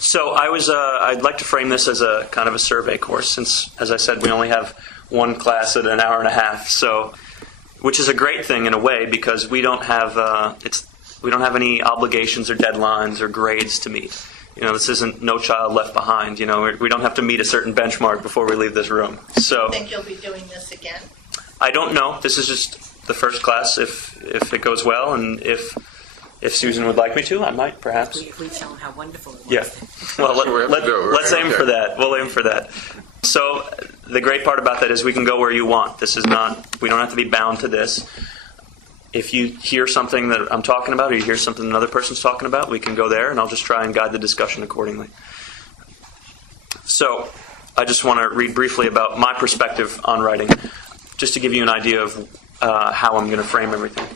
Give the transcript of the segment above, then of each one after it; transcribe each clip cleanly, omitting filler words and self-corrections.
So I'd like to frame this as a kind of a survey course, since, as I said, we only have one class at an hour and a half. So, which is a great thing in a way, because we don't have any obligations or deadlines or grades to meet. This isn't No Child Left Behind. We don't have to meet a certain benchmark before we leave this room. So, you think you'll be doing this again? I don't know. This is just the first class. If it goes well, and if Susan would like me to, I might, perhaps. If we tell how wonderful it was. Yeah. Well, let's aim for that. We'll aim for that. So the great part about that is we can go where you want. We don't have to be bound to this. If you hear something that I'm talking about, or you hear something another person's talking about, we can go there, and I'll just try and guide the discussion accordingly. So I just want to read briefly about my perspective on writing, just to give you an idea of how I'm going to frame everything.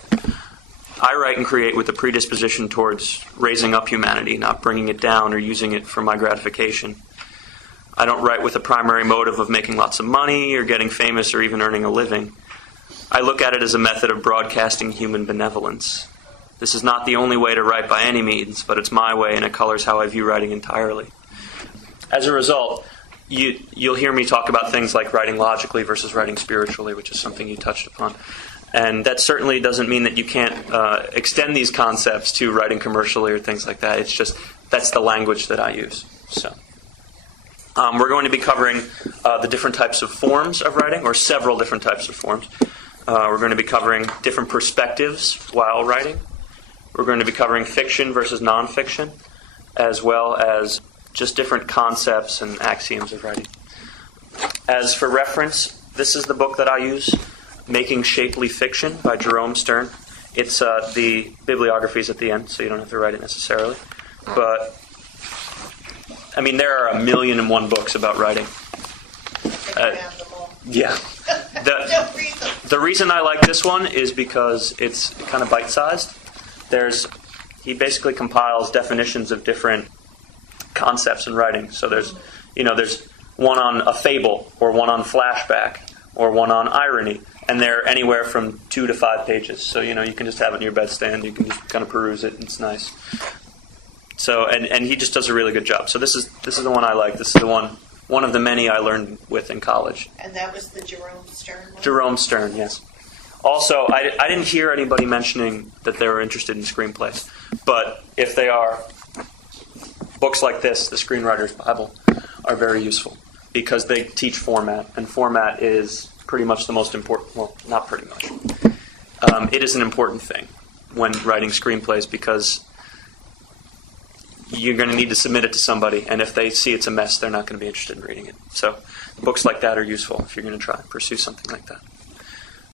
I write and create with a predisposition towards raising up humanity, not bringing it down or using it for my gratification. I don't write with a primary motive of making lots of money or getting famous or even earning a living. I look at it as a method of broadcasting human benevolence. This is not the only way to write by any means, but it's my way, and it colors how I view writing entirely. As a result, you'll hear me talk about things like writing logically versus writing spiritually, which is something you touched upon. And that certainly doesn't mean that you can't extend these concepts to writing commercially or things like that. It's just that's the language that I use. So we're going to be covering the different types of forms of writing, or several different types of forms. We're going to be covering different perspectives while writing. We're going to be covering fiction versus nonfiction, as well as just different concepts and axioms of writing. As for reference, this is the book that I use, Making Shapely Fiction by Jerome Stern. It's the bibliography is at the end, so you don't have to write it necessarily. But, I mean, there are 1,000,001 books about writing. Yeah. The reason I like this one is because it's kind of bite-sized. He basically compiles definitions of different concepts in writing. So there's one on a fable, or one on flashback, or one on irony. And they're anywhere from 2 to 5 pages. So, you can just have it in your bedstand. You can just kind of peruse it, and it's nice. So, and he just does a really good job. So this is the one I like. This is the one of the many I learned with in college. And that was the Jerome Stern one? Jerome Stern, yes. Also, I didn't hear anybody mentioning that they were interested in screenplays. But if they are, books like this, The Screenwriter's Bible, are very useful. Because they teach format. And format is pretty much the most important, well, not pretty much. It is an important thing when writing screenplays, because you're going to need to submit it to somebody, and if they see it's a mess, they're not going to be interested in reading it. So books like that are useful if you're going to try and pursue something like that.